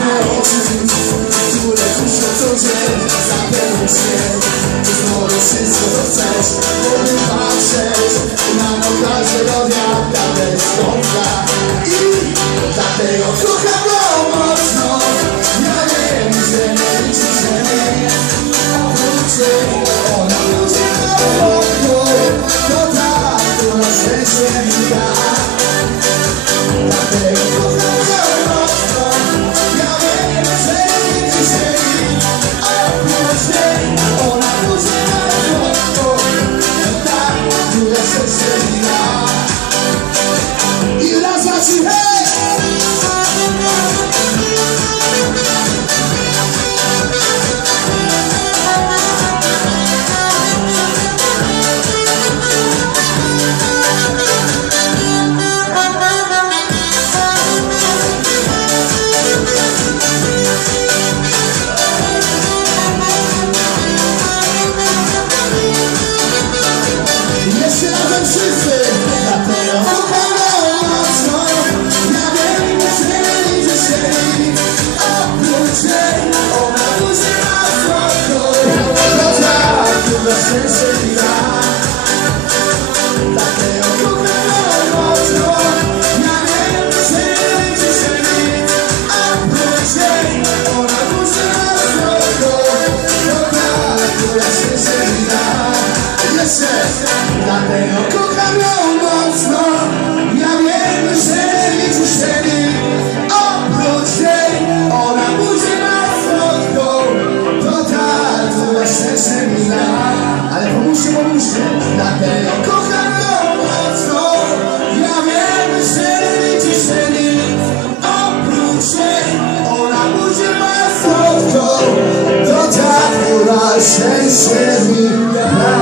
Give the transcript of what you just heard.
Piękne oczy, które kuszą co dzień? Zapełnią się, znowu wszystko co chcesz. Listen. Jesus. Dlatego kocham ją mocno. Ja wiem, że liczysz się mi Oprócz niej Ona burzy nas słodką To tak, to właśnie Ale pomóżcie, pomóżcie. Dlatego kocham ją mocno. Ja wiem, że liczysz się mi Oprócz niej Ona burzy nas słodką To tak, to